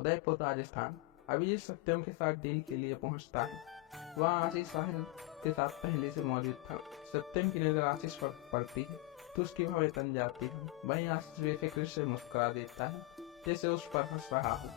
उदयपुर राजस्थान। अभिजीत सत्यम के साथ डील के लिए पहुंचता है। वहाँ आशीष साहिल के साथ पहले से मौजूद था। सत्यम की नजर आशीष पर पड़ती है तो उसकी भवें तन जाती है। वहीं आशीष बेफिक्र से मुस्कुरा देता है जैसे उस पर हंस रहा हो।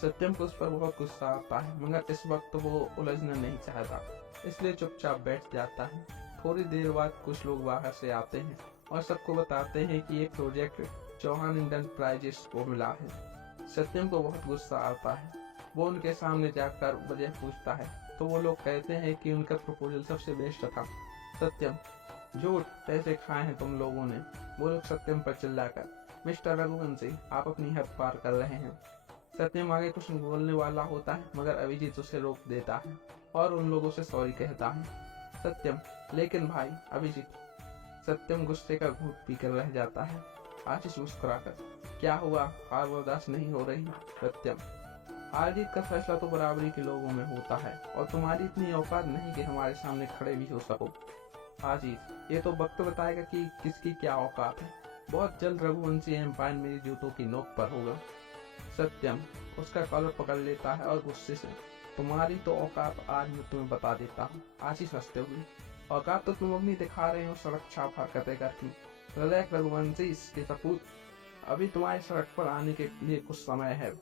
सत्यम को उस पर बहुत गुस्सा आता है मगर इस वक्त वो उलझना नहीं चाहता, इसलिए चुपचाप बैठ जाता है। थोड़ी देर बाद कुछ लोग बाहर से आते हैं और सबको बताते हैं कि ये प्रोजेक्ट चौहान इंटरप्राइजेस को मिला है। सत्यम को बहुत गुस्सा आता है। वो उनके सामने जाकर वजह पूछता है तो वो लोग कहते हैं कि उनका प्रपोजल सबसे बेस्ट था। सत्यम, झूठ, पैसे खाए हैं तुम लोगों ने। वो लोग सत्यम पर चिल्लाकर, मिस्टर रघुवंशी, आप अपनी हद पार कर रहे हैं। सत्यम आगे कुछ बोलने वाला होता है मगर अभिजीत उसे रोक देता है और उन लोगों से सॉरी कहता है। सत्यम, लेकिन भाई अभिजीत। सत्यम गुस्से का घूंट पीकर रह जाता है। आशीष मुस्कुराकर, क्या हुआ, हार बर्दाश्त नहीं हो रही? सत्यम, हार जीत का फैसला तो बराबरी के लोगों में होता है और तुम्हारी इतनी औकात नहीं कि हमारे सामने खड़े भी हो सको। आशीष, ये तो वक्त बताएगा कि किसकी क्या औकात है। बहुत जल्द रघुवंशी एम्पायर मेरी जूतों की नोक पर होगा। सत्यम उसका कॉलर पकड़ लेता है और गुस्से से, तुम्हारी तो औकात आज मैं तुम्हें बता देता हूँ। आशीष हंसते हुए, औकात तो तुम अपनी दिखा रहे हो सड़क छाप हरकतें करती। रिलैक्स रघुवंशी, इसके सपूत, अभी तुम्हारी सड़क पर आने के लिए कुछ समय है।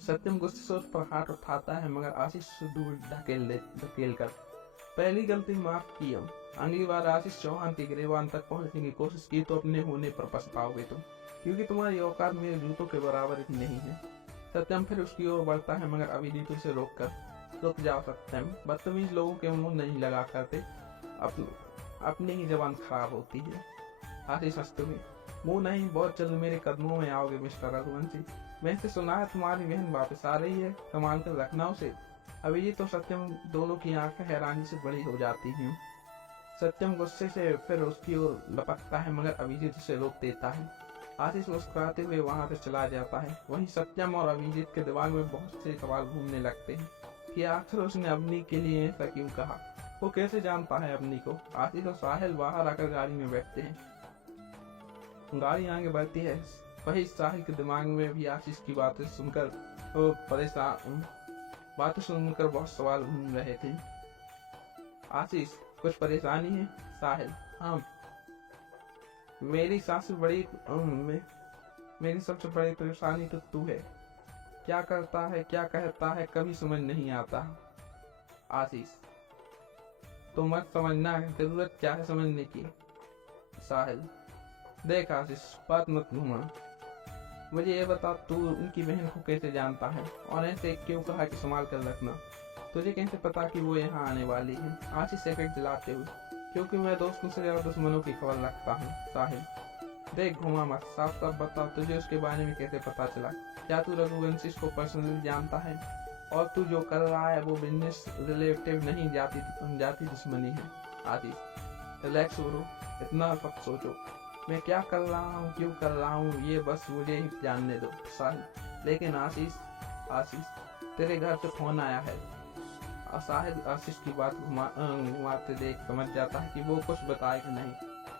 सत्यम गुस्से से उस पर हाथ उठाता है मगर आशीष से दूर ढकेल कर, पहली गलती माफ की हम, अगली बार आशीष चौहान के गिरेबान तक पहुंचने की कोशिश की तो अपने होने पर पछताओगे तुम, क्योंकि तुम्हारी औकात मेरे जूतों के बराबर ही नहीं है। सत्यम फिर उसकी ओर बढ़ता है मगर अभिजीत उसे रोक कर, रुक जाओ सत्यम, बदतमीज लोगों के मुंह नहीं लगा करते, अपनी ही जबान खराब होती है। आशीष हंसते हुए, मुंह नहीं, बहुत जल्द मेरे कदमों में आओगे मिस्टर रघुवंशी। मैंने सुना है तुम्हारी बहन वापस आ रही है, संभाल कर रखना उसे। अभिजीत तो सत्यम दोनों की आंखें हैरानी से बड़ी हो जाती हैं। सत्यम गुस्से से फिर उसकी ओर लपकता है मगर अभिजीत उसे रोक देता है। आशीष मुस्कुराते हुए वहां से चला जाता है। वहीं सत्यम और अभिजीत के दिमाग में बहुत से सवाल घूमने लगते हैं कि आखिर उसने अवनी के लिए ऐसा क्यों कहा, वो कैसे जानता है अवनी को। आशीष और साहिल बाहर आकर गाड़ी में बैठते हैं। गाड़ी आगे बढ़ती है। वही साहिल के दिमाग में भी आशीष की बातें सुनकर बहुत सवाल घूम रहे थे। आशीष, कुछ परेशानी है? साहिल, हाँ, मेरी सबसे बड़ी परेशानी तो तू है। क्या करता है, क्या कहता है, कभी समझ नहीं आता। आशीष, तो मत समझना, जरूरत क्या है समझने की। साहिल, देख आशीष, बात मत घुमा, मुझे ये बता तू उनकी बहन को कैसे जानता है और ऐसे क्यों कहा कि संभाल कर रखना? तुझे कैसे पता कि वो यहाँ आने वाली है? आशीष सिगरेट जलाते हुए, क्योंकि मैं दोस्तों से ज्यादा दुश्मनों की खबर रखता हूँ। साहिल, देख घुमा मत, साफ साफ बता, तुझे उसके बारे में कैसे पता चला? क्या तू रघुवंशी को पर्सनली जानता है? और तू जो कर रहा है वो बिजनेस रिलेटिव नहीं, जाति दुश्मनी है। आशीष, रिलैक्स ब्रो, इतना मत सोचो, मैं क्या कर रहा हूँ, क्यों कर रहा हूँ, ये बस मुझे ही जानने दो। साहिल, लेकिन आशीष, तेरे घर से फोन आया है। साहिल आशीष की बात घुमाते देख समझ जाता है कि वो कुछ बताएगा नहीं।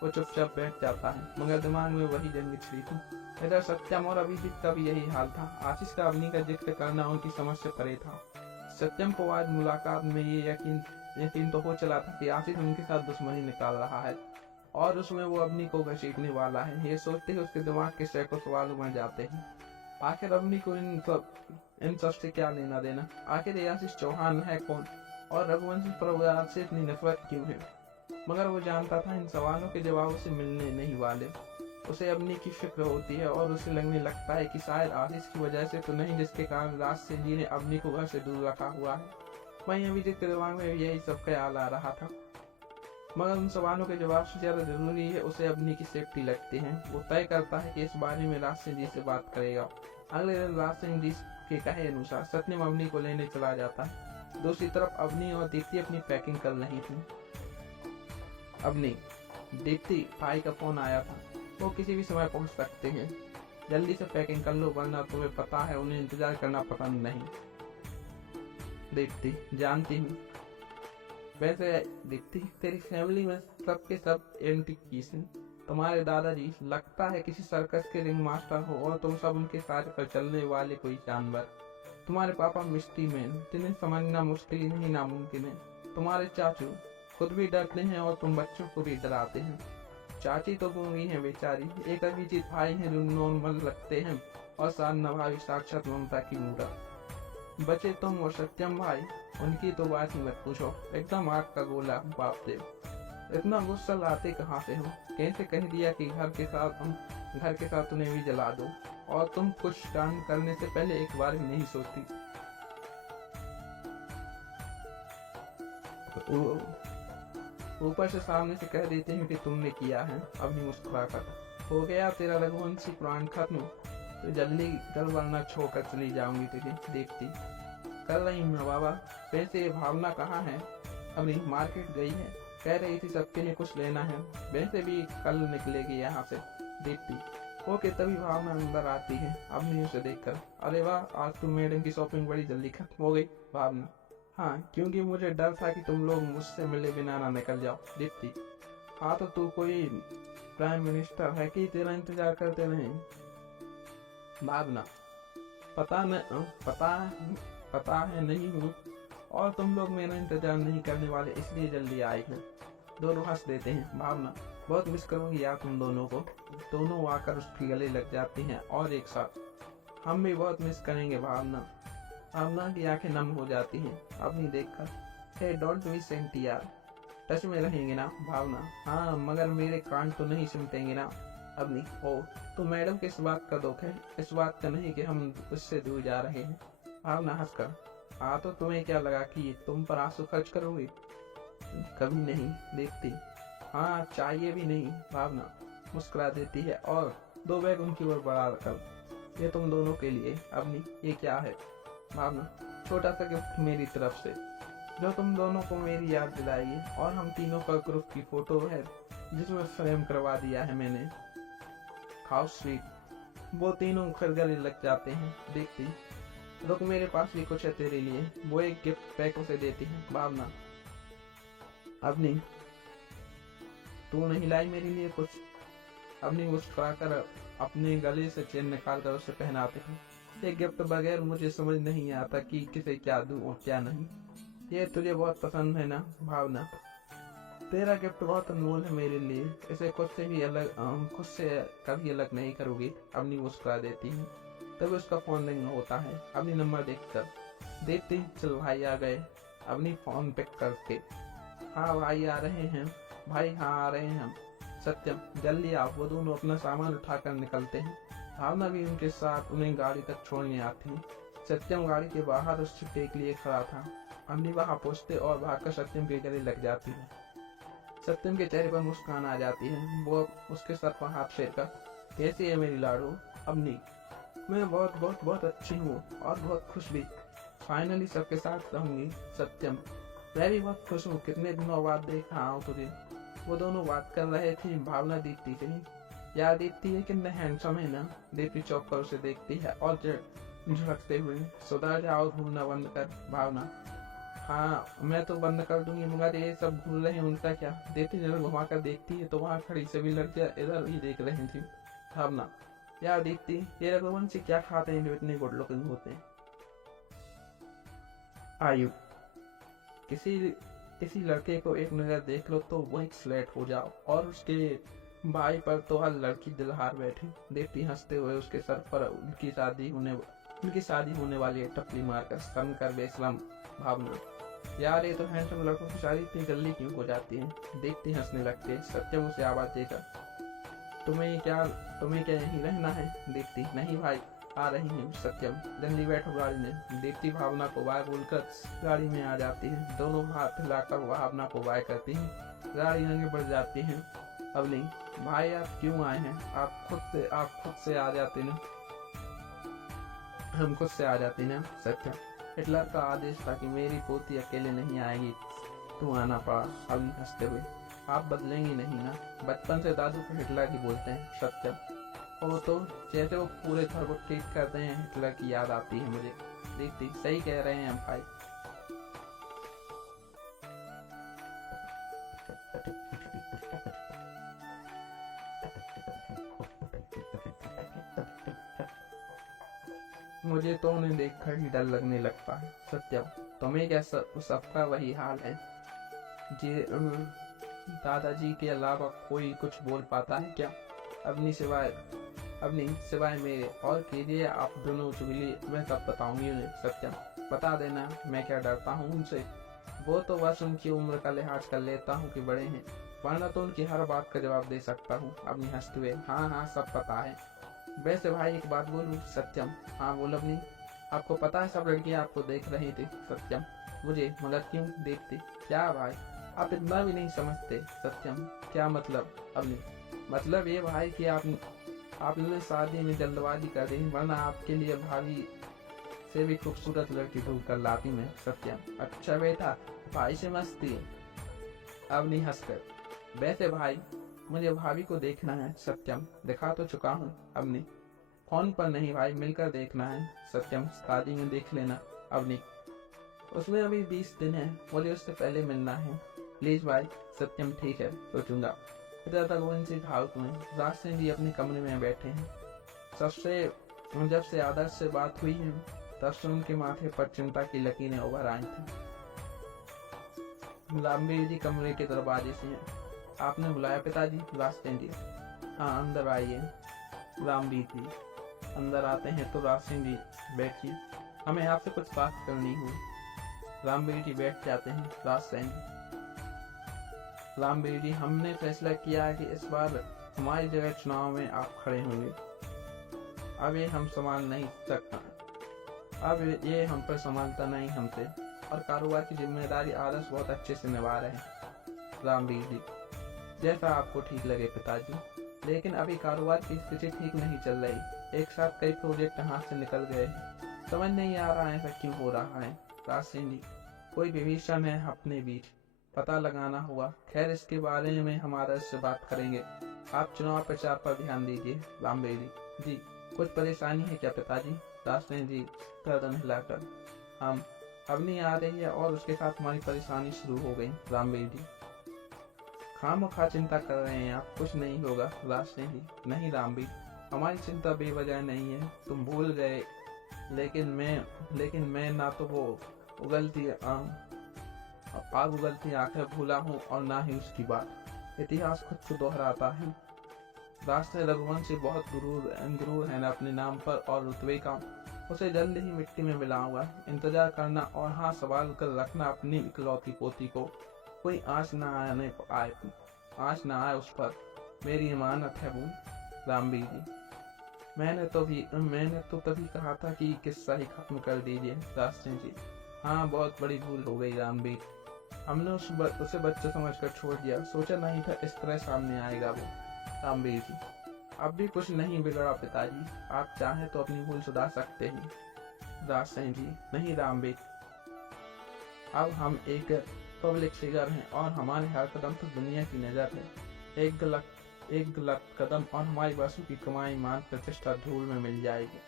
वो चुपचाप बैठ जाता है मगर दिमाग में वही जंग छिड़ी थी। इधर सत्यम और अभिजीत का भी यही हाल था। आशीष का अवनी का जिक्र करना उनकी समझ से परे था। सत्यम को आज मुलाकात में ये यकीन तो हो चला था कि आशीष उनके साथ दुश्मनी निकाल रहा है और उसमें वो अवनी को घसीटने वाला है। ये सोचते ही उसके दिमाग के सैकड़ों सवाल उमड़ जाते हैं। आखिर अवनी को इन सब से क्या लेना देना? आखिर ये आशीष चौहान है कौन और रघुवंशी पर से इतनी नफरत क्यों है? मगर वो जानता था इन सवालों के जवाब उसे मिलने नहीं वाले। उसे अवनी की फिक्र होती है और उसे लगने लगता है कि शायद आशीष की वजह से तो नहीं, जिसके कारण राज सिंह जी ने अवनी को घर से दूर रखा हुआ है। वहीं अभिजीत के दिमाग में यही सब ख्याल आ रहा था मगर उन सवालों के जवाब से ज्यादा जरूरी है उसे अवनी की सेफ्टी लगती है। वो तय करता है कि इस बारे में राज सिंह जी से बात करेगा। अगले दिन राज सिंह जी के कहे अनुसार सत्यम अवनी को लेने चला जाता है। दूसरी तरफ अवनी और दीप्ति अपनी पैकिंग कर रही थी। अवनी, दीप्ति, भाई का फोन आया था, वो किसी भी समय पहुंच सकते हैं, जल्दी से पैकिंग कर लो वरना तुम्हें पता है उन्हें इंतजार करना पसंद नहीं। दीप्ति, जानती हूँ। वैसे दीप्ति, तेरी फैमिली में सबके सब एंटी पीस हैं, तुम्हारे दादाजी लगता है किसी सर्कस के रिंग मास्टर हो और तुम सब उनके साथ पर चलने वाले कोई जानवर। तुम्हारे पापा मिस्ट्री मैन, जिन्हें समझना मुश्किल नहीं नामुमकिन है। तुम्हारे चाचू खुद भी डरते हैं और तुम बच्चों को भी डराते हैं। चाची तो गूंगी हैं बेचारी, एक अभिजीत भाई हैं जो नॉर्मल लगते हैं और साधना भाभी साक्षात ममता की मूरत। बचे तुम और सत्यम भाई, उनकी तो बात ही मत पूछो, एकदम आग का गोला बाप देव। इतना गुस्सा लाते कहाँ से हो? कैसे कह दिया कि घर के साथ उन्हें भी जला दो, और तुम कुछ काम करने से पहले एक बार भी नहीं सोचती। ऊपर से सामने से कह देते हैं कि तुमने किया है। अभी मुस्कुरा कर, हो गया तेरा रघुवंशी पुराण खत्म, तो जल्दी घर वरना छोड़कर चली जाऊंगी तुझे देखती। कर रही हूँ बाबा। वैसे ये भावना कहाँ है? अभी मार्केट गई है, कह रही थी सबके लिए कुछ लेना है, वैसे भी कल निकलेगी यहाँ से देखती। ओके, तभी भावना अंदर आती है अपनी उसे देखकर। अरे वाह, आज तो मैडम की शॉपिंग बड़ी जल्दी खत्म हो गई। भावना, हाँ, क्योंकि मुझे डर था कि तुम लोग मुझसे मिले बिना ना निकल जाओ। दीप्ति, हाँ तो तू कोई प्राइम मिनिस्टर है कि तेरा इंतजार करते रहे? भावना, पता है नहीं हूँ, और तुम लोग मेरा इंतजार नहीं करने वाले इसलिए जल्दी आए हो। दोनों हंस देते हैं। भावना, बहुत मिस करूंगी यार तुम दोनों को। दोनों आकर उसके गले लग जाती हैं और एक साथ, हम भी बहुत मिस करेंगे भावना। भावना की आंखें नम हो जाती हैं अपनी देखकर। हे डोंट बी सेंटी यार, टच में रहेंगे ना? भावना, हाँ, मगर मेरे कान तो नहीं सुनतेंगे ना अपनी। ओ, तो मैडम को इस बात का दुख है, इस बात का नहीं कि हम उससे दूर जा रहे हैं। भावना हंसकर, हाँ तो तुम्हें क्या लगा कि तुम पर आंसू खर्च करोगे? कभी नहीं। देखती, हाँ, चाहिए भी नहीं। भावना मुस्कुरा देती है और दो बैग उनकी ओर बढ़ा कर, ये तुम दोनों के लिए। अपनी, ये क्या है? भावना, छोटा सा गिफ्ट मेरी तरफ से, जो तुम दोनों को मेरी याद दिलाइए। और हम तीनों का ग्रुप की फोटो है जिसमें फ्रेम करवा दिया है मैंने। How sweet. वो तीनों फिर गले लग जाते हैं। देखती, रुक, मेरे पास भी कुछ है तेरे लिए। वो एक गिफ्ट पैक उसे देती है। भावना, अपनी, तू नहीं लाई मेरे लिए कुछ? अपनी मुस्कुरा कर अपने गले से चेन निकाल कर उसे पहनाते हैं। ये गिफ्ट बगैर मुझे समझ नहीं आता कि किसे क्या दूं और क्या नहीं। ये तुझे बहुत पसंद है ना? भावना, तेरा गिफ्ट बहुत अनमोल है मेरे लिए, इसे खुद से कभी अलग नहीं करोगी। अपनी मुस्कुरा देती है। तभी उसका फोन रिंग होता है। अपनी नंबर देखकर देखती, चल भाई आ गए। अपनी फोन पिक करके, हाँ भाई आ रहे हैं। भाई, हाँ आ रहे हैं हम। सत्यम, जल्दी आओ। वो दोनों अपना सामान उठाकर निकलते हैं। भावना भी उनके साथ उन्हें गाड़ी तक छोड़ने आती है। सत्यम गाड़ी के बाहर उस छुट्टे के लिए खड़ा था। अन्नी वहां पहुंचते और भागकर सत्यम के गले लग जाती है। सत्यम के चेहरे पर मुस्कान आ जाती है। वो उसके सर पर हाथ फेरकर, कैसी है मेरी लाडू? अपनी, मैं बहुत बहुत बहुत अच्छी हूँ और बहुत खुश भी। फाइनली सबके साथ रहूंगी। सत्यम, मैं भी बहुत खुश हूँ, कितने दिनों बाद देख रहा हूँ तुझे। वो दोनों बात कर रहे थे। भावना दीप्ति से, यार दीप्ति है कितना हैंडसम है ना? दीप्ति चौक पर उसे देखती है और झुकते हुए, सुधर जाओ, घूमना बंद कर। भावना, हाँ मैं तो बंद कर दूंगी, मगर ये सब भूल रहे हैं उनका क्या? दीप्ति जरा घुमा कर देखती है तो वहाँ खड़ी सभी लड़कियां इधर ही देख रही थी। भावना, यार दीप्ति, ये रघुवंशी क्या खाते हैं जो इतने गुड लुकिंग होते हैं? आयु, किसी लड़के को एक नजर देख लो तो वही फ्लैट हो जाओ, और उसके भाई पर तो हर लड़की दिल हार बैठी। देखती हंसते हुए उसके सर पर उनकी शादी होने वाली टपली मारकर स्तन कर बेसलम। भावना, यार ये तो हैंडसम लड़कों की शादी इतनी जल्दी क्यों हो जाती है? देखती हंसने लगते। सत्यम उसे आवाज देकर, तुम्हें क्या यहीं रहना है? देखती, नहीं भाई, आ रही है। सत्यम, जल्दी बैठो गाड़ी में। देखती भावना को बाय बोलकर गाड़ी में आ जाती है। दोनों हाथ हिलाकर भावना को बाय करती है। गाड़ी आगे बढ़ जाती है। अब नहीं भाई, आप क्यों आए हैं? आप खुद से आ जाते ना, हम खुद से आ जाते ना। सत्यम, हिटलर का आदेश था कि मेरी पोती अकेले नहीं आएगी, तू आना पड़ा। अब हंसते हुए, आप बदलेंगी नहीं ना? बचपन से दादू को हिटलर ही बोलते हैं। सत्यम, वो तो जैसे वो पूरे घर को ट्रीट करते हैं, हिटलर की याद आती है मुझे। देखती, सही कह रहे हैं भाई। मुझे तो उन्हें देखकर ही डर लगने लगता है। सत्यम, तुम्हें क्या सबका वही हाल है? जी दादाजी के अलावा कोई कुछ बोल पाता है क्या? अपनी सिवाय मेरे। और कीजिए आप दोनों चुगली, मैं तब बताऊंगी उन्हें। सत्यम, बता देना, मैं क्या डरता हूँ उनसे? वो तो बस उनकी उम्र का लिहाज कर लेता हूँ कि बड़े हैं, वरना तो उनकी हर बात का जवाब दे सकता हूँ। अपनी हंसते हुए, हाँ हाँ सब पता है। वैसे भाई एक बात बोलूं? सत्यम, हाँ बोल अपनी। आपको पता है सब लड़कियां आपको देख रही थी? सत्यम, मुझे? मगर क्यों देखती? क्या भाई, आप इतना भी नहीं समझते? सत्यम, क्या मतलब? अपनी, मतलब ये भाई कि आपने शादी में जल्दबाजी कर दी, वरना आपके लिए भाभी से भी खूबसूरत लड़की ढूंढ कर लाती मैं। सत्यम, अच्छा बेटा, भाई से मस्ती। अब नहीं हंसकर, वैसे भाई मुझे भाभी को देखना है। सत्यम, दिखा तो चुका हूँ। अब नहीं, फोन पर नहीं भाई, मिलकर देखना है। सत्यम, शादी में देख लेना। अब नहीं, उसमें अभी 20 दिन है, मुझे उससे पहले मिलना है। प्लीज भाई। सत्यम, ठीक है, सोचूंगा। इधर तक वो इनसे भावुक में रात से भी अपने कमरे में बैठे हैं। जब से आदर्श से बात हुई है, तब से उनके माथे पर चिंता की लकीरें उभर आई थी। रामवीर जी कमरे के दरवाजे से हैं। आपने बुलाया पिताजी? रास्ते जी। हाँ अंदर आइए। रामवीर जी अंदर आते हैं तो रास्ते जी बैठिए, हमें आपसे कुछ बात करनी हुई। रामवीर जी बैठ जाते हैं। रास्ते जी, रामवीर जी हमने फैसला किया है कि इस बार हमारी जगह चुनाव में आप खड़े होंगे। अब ये हम संभाल नहीं सकता, अब ये हम पर संभालता नहीं हमसे, और कारोबार की जिम्मेदारी आदर्श बहुत अच्छे से निभा रहे हैं। रामवीर जी, जैसा आपको ठीक लगे पिताजी, लेकिन अभी कारोबार की स्थिति ठीक नहीं चल रही। एक साथ कई प्रोजेक्ट हाथ से निकल गए हैं, समझ नहीं आ रहा है ऐसा क्यों हो रहा है। राज सिंह जी, कोई विभीषण है अपने बीच, पता लगाना होगा। खैर इसके बारे में हम आदर्श से बात करेंगे, आप चुनाव प्रचार पर ध्यान दीजिए। रामवीर जी, कुछ परेशानी है क्या पिताजी? राज सिंह जी गर्दन हिलाकर, हम अब नहीं आ रही है और उसके साथ हमारी परेशानी शुरू हो गई। रामवीर जी, खामखा चिंता कर रहे हैं आप, कुछ नहीं होगा। राज सिंह जी, नहीं रामवीर, हमारी चिंता बेवजह नहीं है, तुम भूल गए। लेकिन मैं ना तो वो आग उगलती आंखें भूला हूँ, और ना ही उसकी बात। इतिहास खुद को दोहराता है। राष्ट्र रघुवंशी बहुत गुरूर है ना अपने नाम पर और रुतबे का, उसे जल्द ही मिट्टी में मिलाऊंगा। इंतजार करना, और हाँ सवाल कर रखना अपनी इकलौती पोती को, कोई आँच ना आए उस पर, मेरी इमानत है वो। रामवीर जी, मैंने तो तभी कहा था कि किस्सा ही खत्म कर दीजिए। राज जी, हाँ बहुत बड़ी भूल हो गई रामवीर, हमने उसे बच्चा समझकर छोड़ दिया, सोचा नहीं था इस तरह सामने आएगा वो। रामवीर जी, अब भी कुछ नहीं बिगड़ा पिताजी, आप चाहें तो अपनी भूल सुधार सकते हैं। राज सिंह जी, नहीं रामवीर, अब हम एक पब्लिक फिगर हैं और हमारे हर कदम पर दुनिया की नजर है। एक गलत कदम और हमारी बसों की कमाई मान प्रतिष्ठा धूल में मिल जाएगी।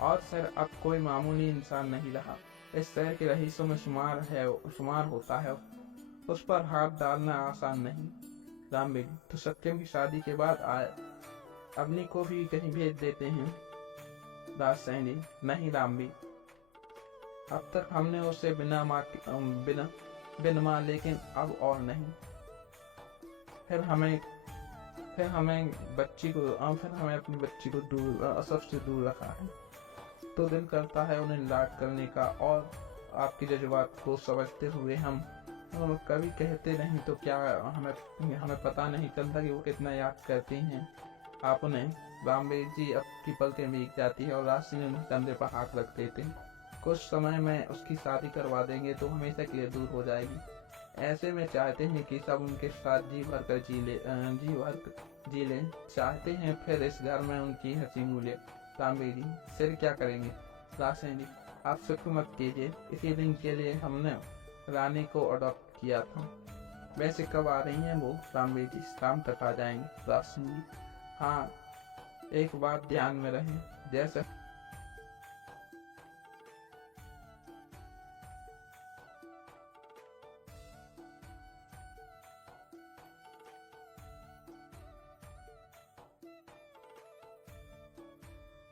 और सर अब कोई मामूली इंसान नहीं रहा, इस शहर के रईसों में शुमार होता है, उस पर हाथ डालना आसान नहीं। रामवीर, तो सत्यम की शादी के बाद अपनी को भी कहीं भेज देते हैं। राज सैनी, नहीं रामवीर, अब तक हमने उसे बिना माँ, लेकिन अब और नहीं। फिर हमें अपनी बच्ची को सबसे दूर रखा है, तो दिल करता है उन्हें लाड करने का, और आपके जज्बात को समझते हुए हम कभी कहते नहीं तो क्या, हमें पता नहीं चलता कि वो कितना याद करती हैं आप उन्हें। रामवीर जी अब की पलकें भीग जाती है और राज सिंह कंधे पर हाथ रख देते हैं। कुछ समय में उसकी शादी करवा देंगे तो हमेशा के लिए दूर हो जाएगी। ऐसे में चाहते हैं कि सब उनके साथ जी भर कर जी ले, चाहते हैं फिर इस घर में उनकी हंसी मूल्य। रामवीर जी, सिर क्या करेंगे? राज सिंह जी, आप फिक्र मत कीजिए, इसी दिन के लिए हमने रानी को अडॉप्ट किया था। वैसे कब आ रही हैं वो? रामवीर जी, शाम तक आ जाएंगे। राज सिंह जी, हाँ एक बात ध्यान में रहे, जैसे